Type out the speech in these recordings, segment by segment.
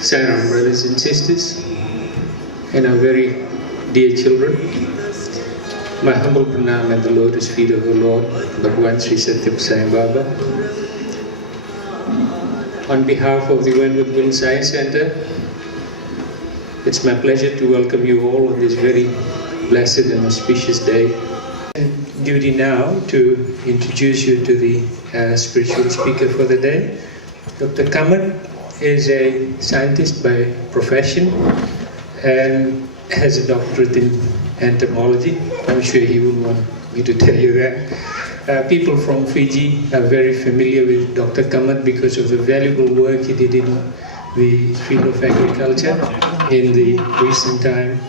Sairam, brothers and sisters, and our very dear children. My humble pranam at the lotus feet of our Lord, Bhagwan Sri Satya Sai Baba. On behalf of the Wentworthville Sai Centre, it's my pleasure to welcome you all on this very blessed and auspicious day. Duty now to introduce you to the spiritual speaker for the day. Dr. Kaman is a scientist by profession and has a doctorate in entomology. I'm sure he wouldn't want me to tell you that. People from Fiji are very familiar with Dr. Kaman because of the valuable work he did in the field of agriculture in the recent time.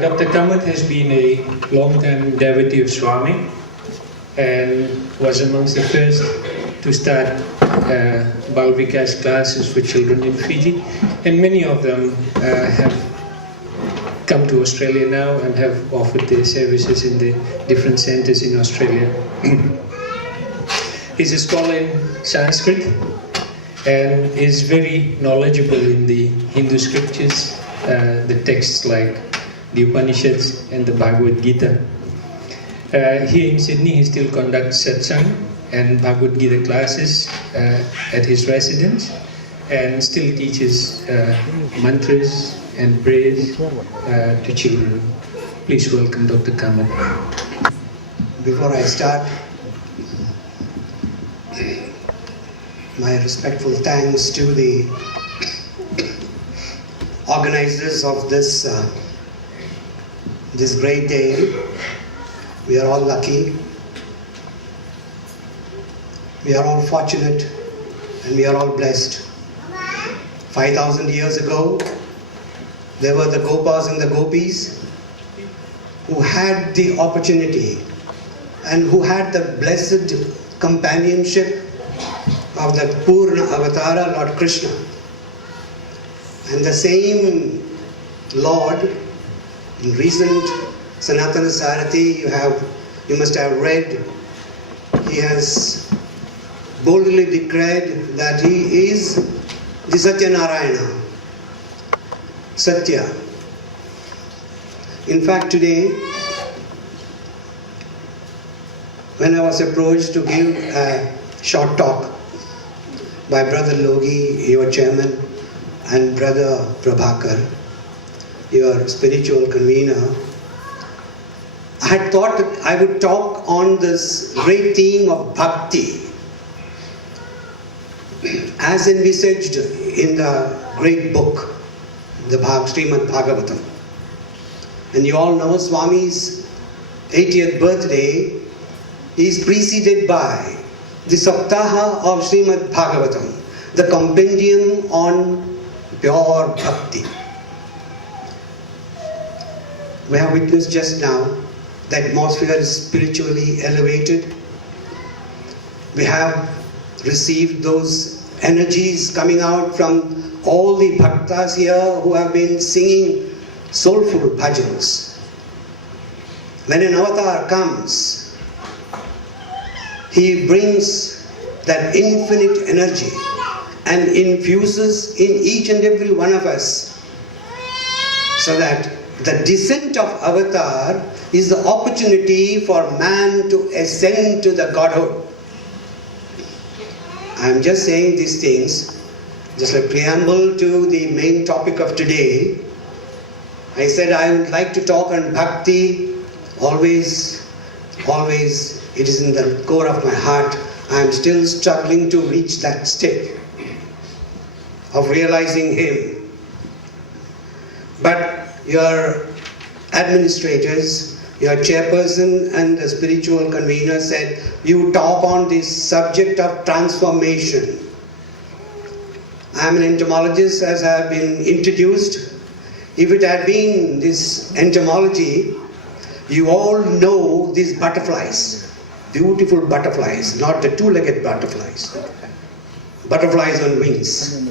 Dr. Kaman has been a long-time devotee of Swami and was amongst the first to start Bal Vikas classes for children in Fiji, and many of them have come to Australia now and have offered their services in the different centres in Australia. He's a scholar in Sanskrit and is very knowledgeable in the Hindu scriptures, the texts like the Upanishads and the Bhagavad Gita. Here in Sydney he still conducts satsang and Bhagavad Gita classes at his residence, and still teaches mantras and prayers to children. Please welcome Dr. Kaman. Before I start, my respectful thanks to the organizers of this great day. We are all lucky. We are all fortunate and we are all blessed. 5,000 years ago, there were the Gopas and the Gopis who had the opportunity and who had the blessed companionship of the Purna Avatara, Lord Krishna. And the same Lord, in recent Sanatana Sarati, you must have read, he has boldly declared that he is the Satya Narayana, Satya. In fact, today, when I was approached to give a short talk by Brother Logi, your chairman, and Brother Prabhakar, your spiritual convener, I had thought that I would talk on this great theme of bhakti, as envisaged in the great book, the Srimad Bhagavatam. And you all know Swami's 80th birthday is preceded by the Saptaha of Srimad Bhagavatam, the compendium on pure bhakti. We have witnessed just now, the atmosphere is spiritually elevated. We have received those energies coming out from all the bhaktas here who have been singing soulful bhajans. When an avatar comes, he brings that infinite energy and infuses in each and every one of us, so that the descent of avatar is the opportunity for man to ascend to the Godhood. I am just saying these things, just like preamble to the main topic of today. I said I would like to talk on bhakti. Always, it is in the core of my heart. I am still struggling to reach that state of realizing Him. But your administrators, your chairperson and the spiritual convener said, you talk on this subject of transformation. I am an entomologist, as I have been introduced. If it had been this entomology, you all know these butterflies, beautiful butterflies, not the two-legged butterflies. Butterflies on wings.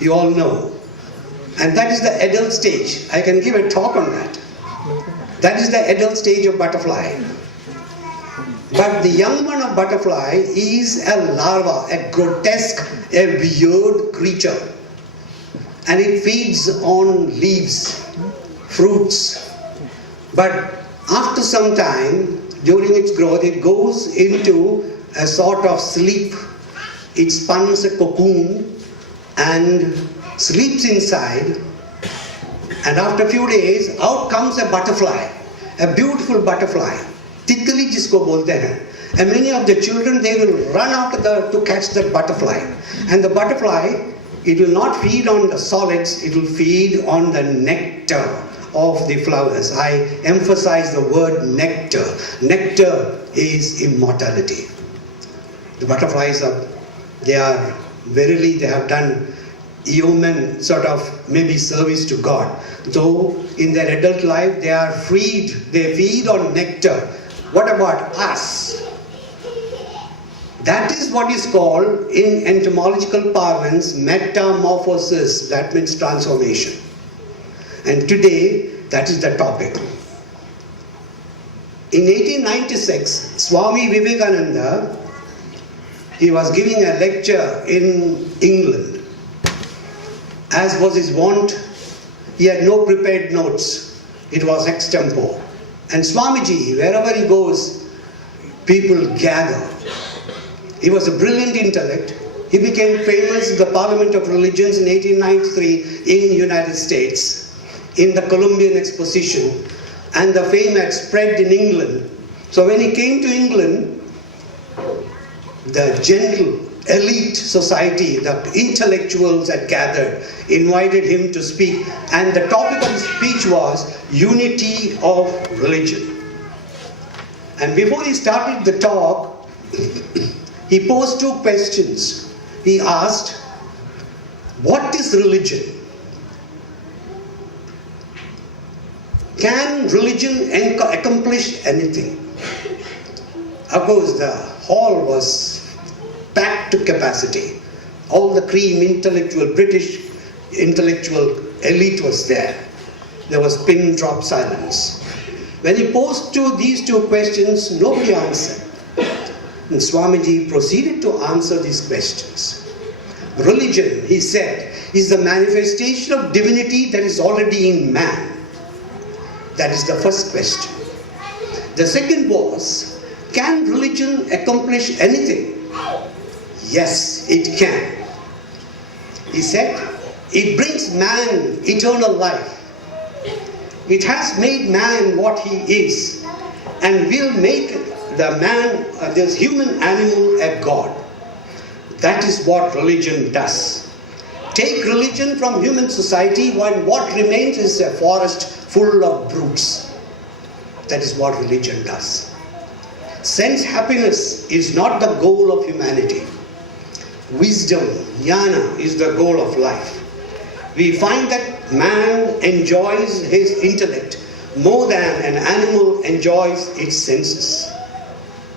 You all know. And that is the adult stage. I can give a talk on that. That is the adult stage of butterfly. But the young one of butterfly is a larva, a grotesque, a weird creature. And it feeds on leaves, fruits. But after some time, during its growth, it goes into a sort of sleep. It spins a cocoon and sleeps inside. And after a few days, out comes a butterfly, a beautiful butterfly. Tittali jisko bolte hain. And many of the children, they will run after to catch that butterfly. And the butterfly, it will not feed on the solids, it will feed on the nectar of the flowers. I emphasize the word nectar. Nectar is immortality. The butterflies they have done yeoman sort of maybe service to God. Though in their adult life they are freed, they feed on nectar. What about us? That is what is called in entomological parlance metamorphosis. That means transformation. And today that is the topic. In 1896, Swami Vivekananda, he was giving a lecture in England. As was his wont, he had no prepared notes. It was extempo. And Swamiji, wherever he goes, people gather. He was a brilliant intellect. He became famous in the Parliament of Religions in 1893 in the United States, in the Columbian Exposition. And the fame had spread in England. So when he came to England, the general elite society, the intellectuals had gathered, invited him to speak, and the topic of his speech was unity of religion. And before he started the talk, he posed two questions. He asked, what is religion? Can religion accomplish anything? Of course, the hall was packed to capacity. All the cream intellectual, British intellectual elite was there. There was pin drop silence. When he posed these two questions, nobody answered. And Swamiji proceeded to answer these questions. Religion, he said, is the manifestation of divinity that is already in man. That is the first question. The second was, can religion accomplish anything? Yes, it can. He said, it brings man eternal life. It has made man what he is, and will make the man, this human animal, a god. That is what religion does. Take religion from human society, while what remains is a forest full of brutes. That is what religion does. Sense happiness is not the goal of humanity. Wisdom, jnana, is the goal of life. We find that man enjoys his intellect more than an animal enjoys its senses.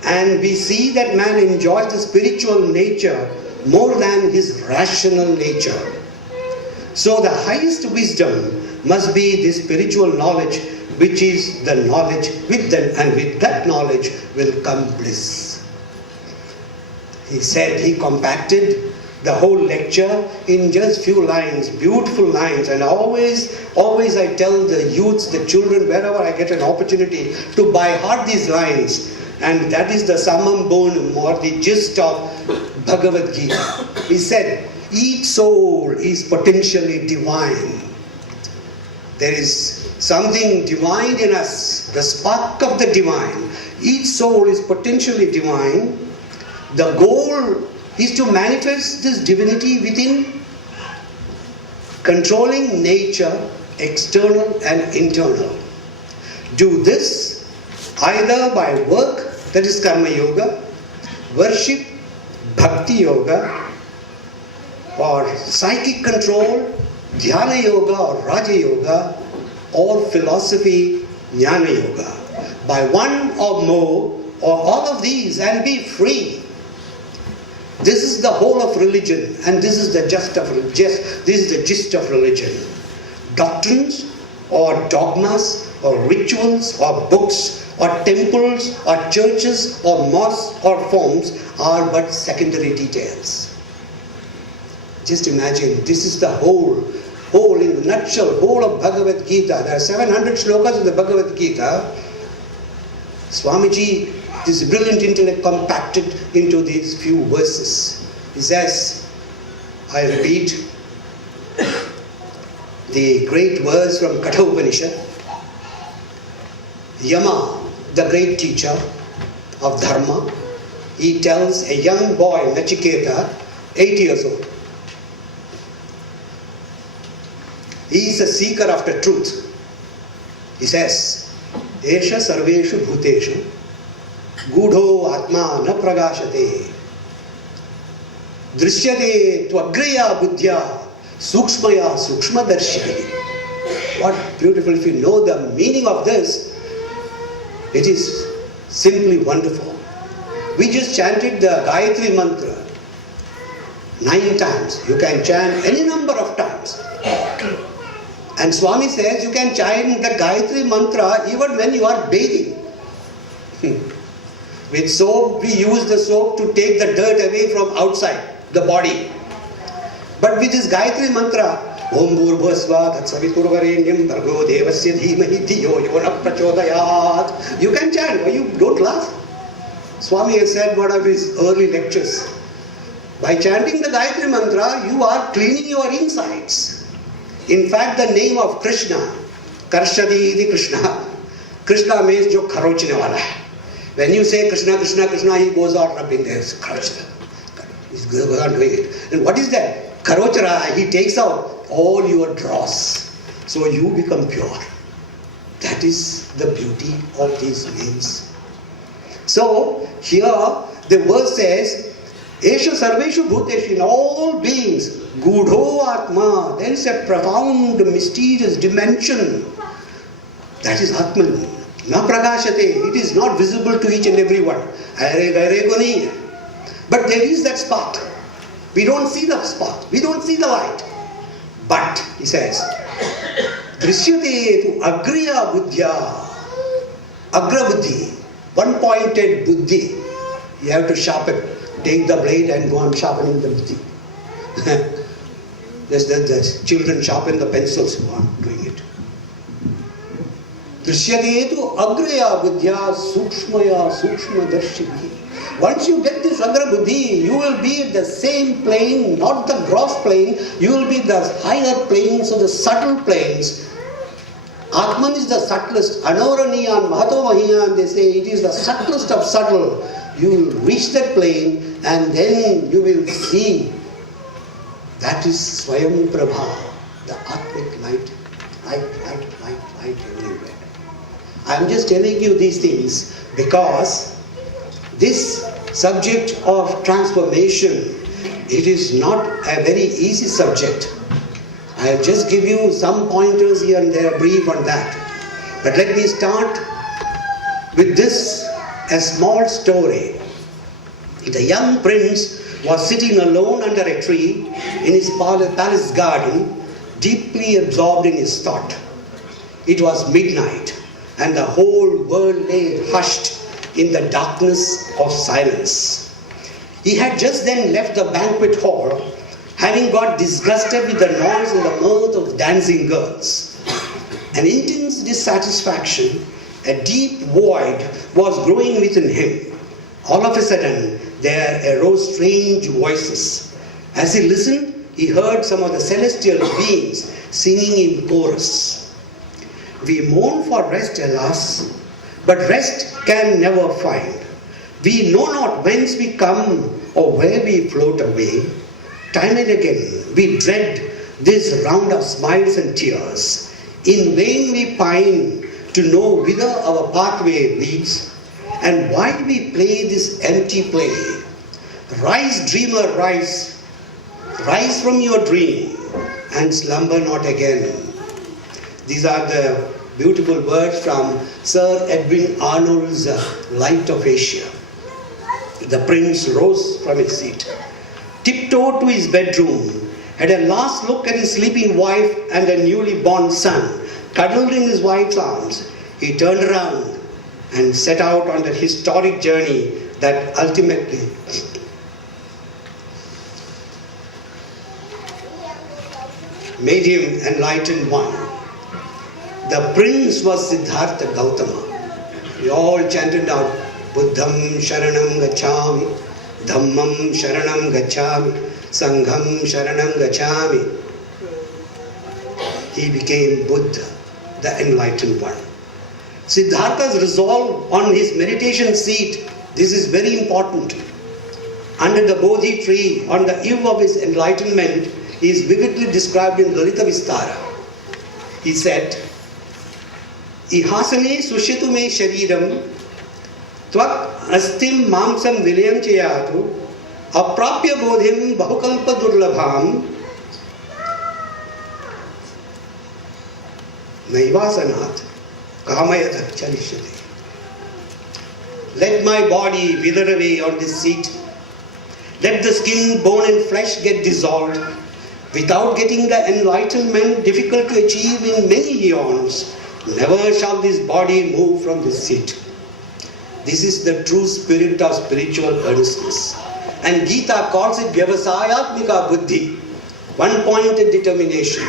And we see that man enjoys the spiritual nature more than his rational nature. So the highest wisdom must be the spiritual knowledge, which is the knowledge, and with that knowledge will come bliss. He said, he compacted the whole lecture in just few lines, beautiful lines. And always I tell the youths, the children, wherever I get an opportunity, to by heart these lines. And that is the summum bonum, or the gist of Bhagavad Gita. He said, each soul is potentially divine. There is something divine in us, the spark of the divine. Each soul is potentially divine. The goal is to manifest this divinity within, controlling nature, external and internal. Do this either by work, that is karma yoga, worship, bhakti yoga, or psychic control, dhyana yoga or raja yoga, or philosophy, jnana yoga. By one or more, or all of these, and be free. This is the whole of religion, and this is the gist of religion. Doctrines or dogmas or rituals or books or temples or churches or mosques or forms are but secondary details. Just imagine, this is the whole in a nutshell, whole of Bhagavad Gita. There are 700 shlokas in the Bhagavad Gita. Swamiji, this brilliant intellect, compacted into these few verses. He says, I repeat, the great verse from Kathopanishad, Yama, the great teacher of Dharma, he tells a young boy, Nachiketa, 8 years old. He is a seeker after truth. He says, Esha sarveshu bhuteshu gudho atma na pragashate drishyate tvagriya buddhya sukshmaya sukshmadarshini. What beautiful. If you know the meaning of this, it is simply wonderful. We just chanted the Gayatri mantra 9 times. You can chant any number of times. And Swami says you can chant the Gayatri mantra even when you are bathing. With soap, we use the soap to take the dirt away from outside the body. But with this Gayatri mantra, Om Bhurbhasva Tatsaviturvarenyam Bhargo Devasya Dhimahi Dhiyo Yona Prachodayat. You can chant. Why you don't laugh? Swami has said one of his early lectures. By chanting the Gayatri mantra, you are cleaning your insides. In fact, the name of Krishna, Karshadi Krishna. Krishna means jo kharochne wala hai. When you say Krishna, Krishna, Krishna, he goes on rubbing there. He's goes on doing it. And what is that? Kharochara, he takes out all your dross. So you become pure. That is the beauty of these names. So here the verse says, Esha sarveshu bhuteshu, in all beings, gudho atma, there is a profound, mysterious dimension. That is Atman. Na pragashate, it is not visible to each and every one. But there is that spark. We don't see the spark. We don't see the light. But, he says, drishyate tu agriya buddhya. Agra buddhi, one-pointed buddhi. You have to sharpen. Take the blade and go on sharpening the buddhi. The children sharpen the pencils, go on doing it. Drishyate tu agraya buddhya sukshmaya sukshmadarshini. Once you get this agra buddhi, you will be at the same plane, not the gross plane, you will be the higher planes or the subtle planes. Atman is the subtlest. Anoraniyan, Mahatomahiyan, they say it is the subtlest of subtle. You will reach that plane and then you will see. That is Swayam Prabha, the Atmic light, light everywhere. I am just telling you these things because this subject of transformation, it is not a very easy subject. I will just give you some pointers here and there, brief on that. But let me start with this, a small story. The young prince was sitting alone under a tree in his palace garden, deeply absorbed in his thought. It was midnight, and the whole world lay hushed in the darkness of silence. He had just then left the banquet hall, having got disgusted with the noise and the mirth of dancing girls. An intense dissatisfaction, a deep void was growing within him. All of a sudden, there arose strange voices. As he listened, he heard some of the celestial beings singing in chorus. We mourn for rest, alas, but rest can never find. We know not whence we come or where we float away. Time and again we dread this round of smiles and tears. In vain we pine to know whither our pathway leads, and why we play this empty play. Rise, dreamer, rise. Rise from your dream and slumber not again. These are the beautiful words from Sir Edwin Arnold's Light of Asia. The prince rose from his seat, tiptoed to his bedroom, had a last look at his sleeping wife and a newly born son, cuddled in his wife's arms, he turned around and set out on that historic journey that ultimately made him enlightened one. The prince was Siddhartha Gautama. We all chanted out, Buddham Sharanam Gacchami, Dhammam Sharanam Gacchami, Sangham Sharanam Gacchami. He became Buddha, the enlightened one. Siddhartha's resolve on his meditation seat, this is very important. Under the Bodhi tree, on the eve of his enlightenment, is vividly described in Lalita Vistara. He said, Ihasane sushitu me shariram tvak astim mamsam vilayam chayatu aprapya bodhim bahukalpa durlabham naivasanat kamayat charishyate. Let my body wither away on this seat. Let the skin, bone and flesh get dissolved. Without getting the enlightenment difficult to achieve in many eons, never shall this body move from this seat. This is the true spirit of spiritual earnestness. And Gita calls it Vyavasayatmika Buddhi, one-pointed determination.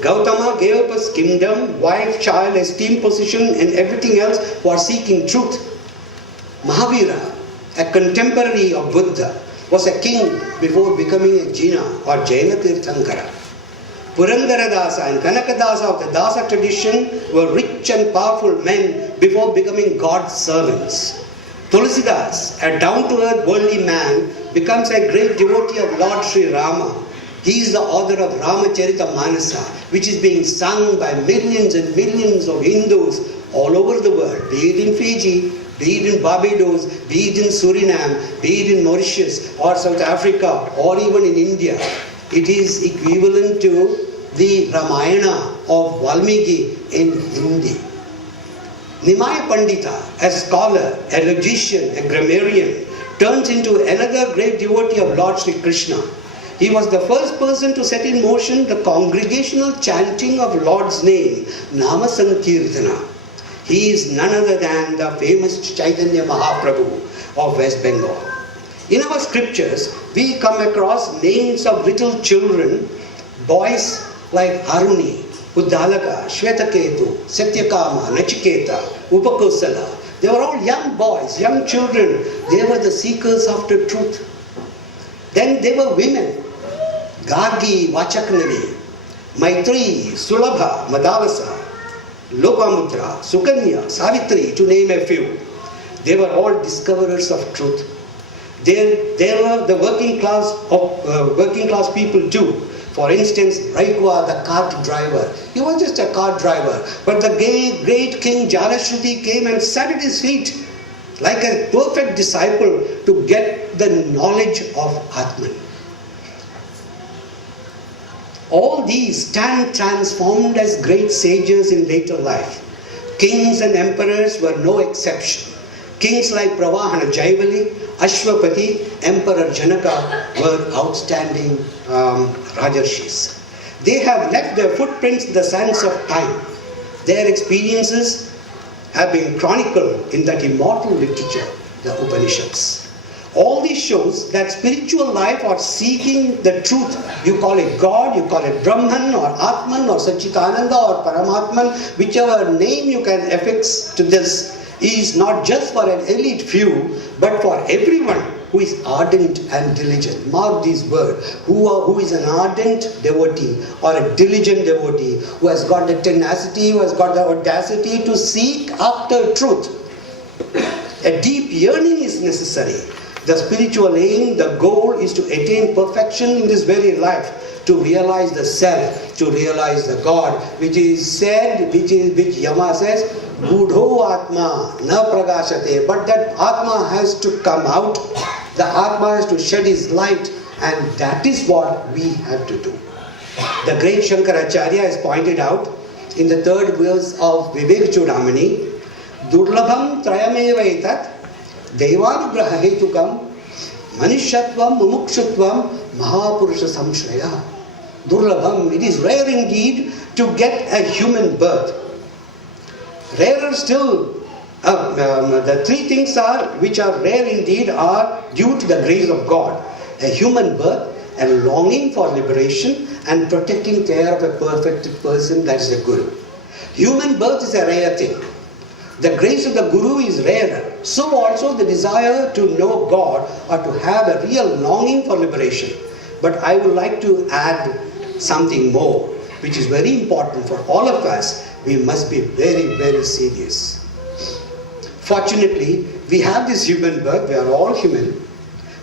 Gautama gave up his kingdom, wife, child, esteem, position and everything else for seeking truth. Mahavira, a contemporary of Buddha, was a king before becoming a Jina or Jaina Tirthankara. Purandaradasa and Kanakadasa of the Dasa tradition were rich and powerful men before becoming God's servants. Tulsidas, a down-to-earth worldly man, becomes a great devotee of Lord Sri Rama. He is the author of Ramacharita Manasa, which is being sung by millions and millions of Hindus all over the world, be it in Fiji, be it in Barbados, be it in Suriname, be it in Mauritius or South Africa or even in India. It is equivalent to the Ramayana of Valmiki in Hindi. Nimaya Pandita, a scholar, a logician, a grammarian, turns into another great devotee of Lord Sri Krishna. He was the first person to set in motion the congregational chanting of Lord's name, Nama Sankirtana. He is none other than the famous Chaitanya Mahaprabhu of West Bengal. In our scriptures, we come across names of little children, boys like Aruni, Uddalaka, Shvetaketu, Satya Kama, Nachiketa, Upakosala. They were all young boys, young children. They were the seekers after truth. Then there were women, Gargi, Vachaknari, Maitri, Sulabha, Madavasa, Lopamutra, Sukanya, Savitri, to name a few. They were all discoverers of truth. They were the working class people too. For instance, Raikwa, the cart driver. He was just a cart driver. But the great king Jalashruti came and sat at his feet like a perfect disciple to get the knowledge of Atman. All these stand transformed as great sages in later life. Kings and emperors were no exception. Kings like Pravahana Jaivali, Ashwapati, Emperor Janaka were outstanding Rajarshis. They have left their footprints in the sands of time. Their experiences have been chronicled in that immortal literature, the Upanishads. All this shows that spiritual life or seeking the truth, you call it God, you call it Brahman or Atman or Sachitananda or Paramatman, whichever name you can affix to this, is not just for an elite few, but for everyone who is ardent and diligent. Mark these words. Who is an ardent devotee or a diligent devotee, who has got the tenacity, who has got the audacity to seek after truth. A deep yearning is necessary. The spiritual aim, the goal is to attain perfection in this very life, to realize the self, to realize the God, which is said, which Yama says, Budho Atma na pragashate. But that Atma has to come out, the Atma has to shed his light, and that is what we have to do. The great Shankaracharya has pointed out in the third verse of Vivek Chudamani, Durlabham Trayameva etat Devanugraha hetukam Manishatvam Mumukshutvam Mahapurusha Samshraya. Durlabham, it is rare indeed to get a human birth. Rarer still, the three things which are rare indeed are due to the grace of God. A human birth, a longing for liberation, and protecting care of a perfect person, that is the Guru. Human birth is a rare thing. The grace of the Guru is rarer. So also the desire to know God or to have a real longing for liberation. But I would like to add something more, which is very important for all of us. We must be very, very serious. Fortunately, we have this human birth. We are all human.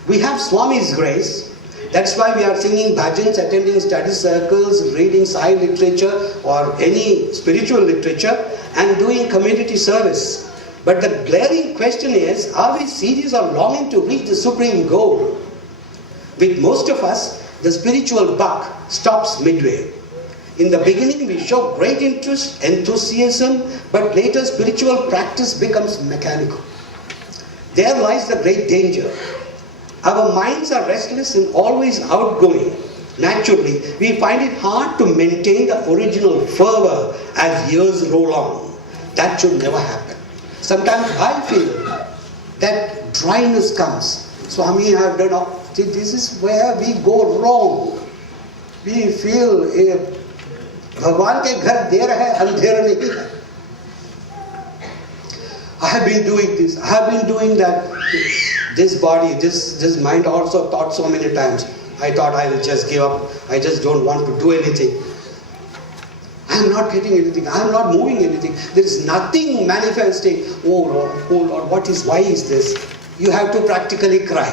We have Swami's grace. That's why we are singing bhajans, attending study circles, reading Sai literature or any spiritual literature, and doing community service. But the glaring question is, are we serious or longing to reach the supreme goal? With most of us, the spiritual buck stops midway. In the beginning, we show great interest, enthusiasm, but later spiritual practice becomes mechanical. There lies the great danger. Our minds are restless and always outgoing. Naturally, we find it hard to maintain the original fervor as years roll on. That should never happen. Sometimes I feel that dryness comes. Swami, I have done all. This is where we go wrong. We feel Bhagwan ke ghar der hai, andhera nahi hai. I have been doing this, I have been doing that. This body, this mind also thought so many times. I thought I will just give up. I just don't want to do anything. I am not getting anything. I am not moving anything. There is nothing manifesting. Oh Lord, why is this? You have to practically cry.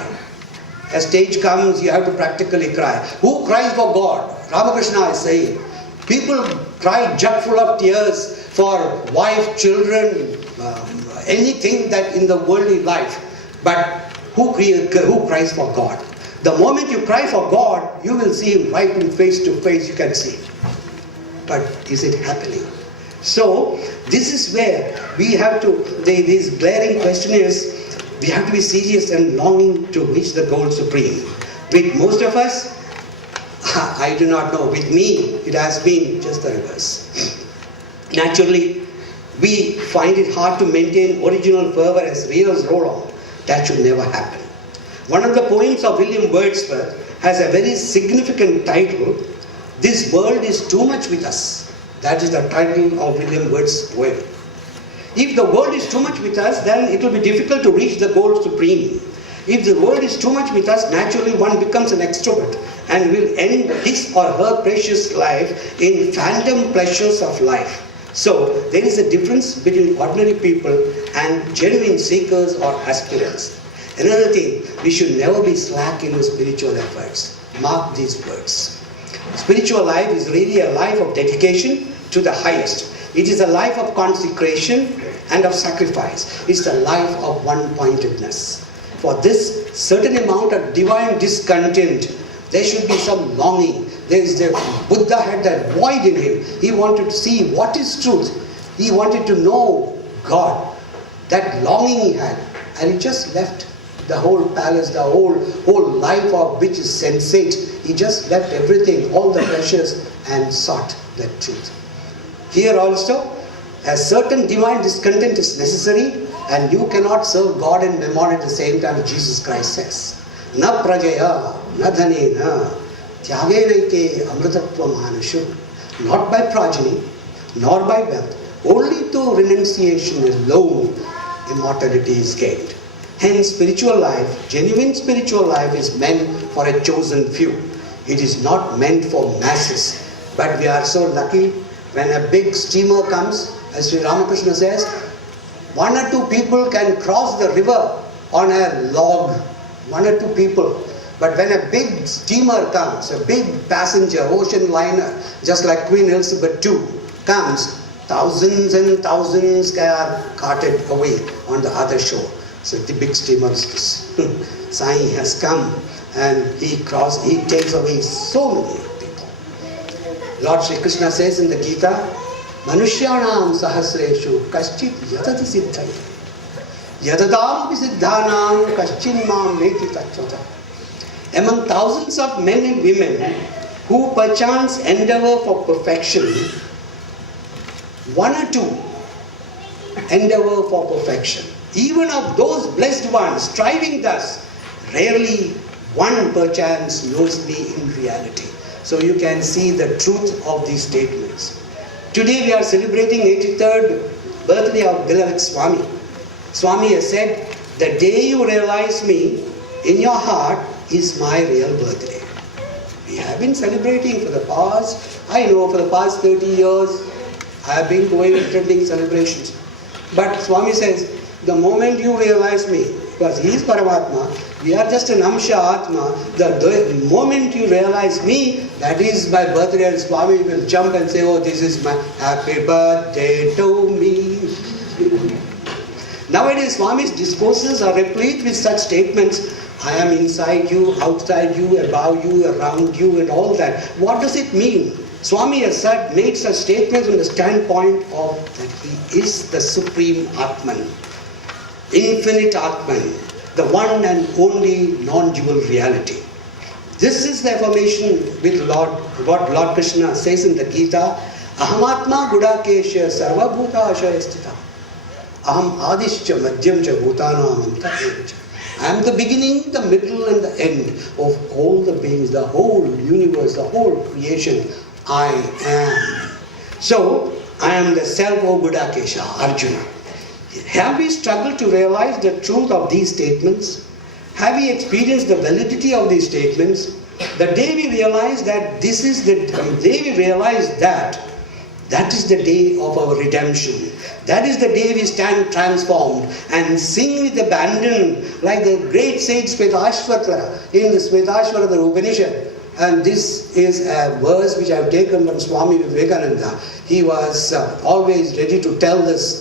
A stage comes, you have to practically cry. Who cries for God? Ramakrishna is saying. People cry jug full of tears for wife, children, anything that in the worldly life. But who cries for God? The moment you cry for God, you will see Him right in face to face, you can see. But is it happening? So, this is where we have to, this glaring question is, we have to be serious and longing to reach the goal supreme. With most of us, I do not know. With me, it has been just the reverse. Naturally, we find it hard to maintain original fervor as years roll on. That should never happen. One of the poems of William Wordsworth has a very significant title, This World is Too Much With Us. That is the title of William Wordsworth's poem. If the world is too much with us, then it will be difficult to reach the goal supreme. If the world is too much with us, naturally one becomes an extrovert and will end his or her precious life in phantom pleasures of life. So, there is a difference between ordinary people and genuine seekers or aspirants. Another thing, we should never be slack in our spiritual efforts. Mark these words. Spiritual life is really a life of dedication to the highest. It is a life of consecration and of sacrifice. It's the life of one-pointedness. For this certain amount of divine discontent, there should be some longing. Buddha had that void in him. He wanted to see what is truth. He wanted to know God. That longing he had. And he just left the whole palace, the whole life of which is sensate. He just left everything, all the pleasures, and sought that truth. Here also, a certain divine discontent is necessary, and you cannot serve God and Mammon at the same time, Jesus Christ says. Na prajaya, na dhanena, tyagena amritatvam manashu. Not by progeny, nor by wealth. Only through renunciation alone, immortality is gained. Hence, spiritual life, genuine spiritual life is meant for a chosen few. It is not meant for masses. But we are so lucky when a big steamer comes, as Sri Ramakrishna says, one or two people can cross the river on a log. One or two people. But when a big steamer comes, a big passenger ocean liner, just like Queen Elizabeth II, comes, thousands and thousands are carted away on the other shore. So the big steamer is this. Sai has come and he takes away so many people. Lord Sri Krishna says in the Gita, Manushyanam sahasreshu kaschit yadati siddhai. Yadadam visiddhanam kaschin mam veti tachvata. Among thousands of men and women who perchance endeavor for perfection, one or two endeavor for perfection. Even of those blessed ones striving thus, rarely one perchance knows me in reality. So you can see the truth of these statements. Today we are celebrating 83rd birthday of beloved Swami. Swami has said, the day you realize me in your heart is my real birthday. We have been celebrating for the past 30 years, I have been going attending celebrations. But Swami says, the moment you realize me, because he is Paramatma, we are just an Amsha Atma, the moment you realize me, that is my birthday, and Swami will jump and say, oh, this is my happy birthday to me. Nowadays, Swami's discourses are replete with such statements. I am inside you, outside you, above you, around you, and all that. What does it mean? Swami has made such statements from the standpoint of that he is the supreme Atman, infinite Atman, the one and only non-dual reality. This is the affirmation with what Lord Krishna says in the Gita, Ahamatma Gudakesha Sarva Bhuta Ashayastita. Aham Adishcha Madhyamcha Bhutanam Amta Evacha. I am the beginning, the middle, and the end of all the beings, the whole universe, the whole creation. I am. So, I am the self of Gudakesha, Arjuna. Have we struggled to realize the truth of these statements? Have we experienced the validity of these statements? The day we realize that that is the day of our redemption. That is the day we stand transformed and sing with abandon like the great sage Svetashvatara in the Svetashvatara Upanishad. And this is a verse which I have taken from Swami Vivekananda. He was always ready to tell this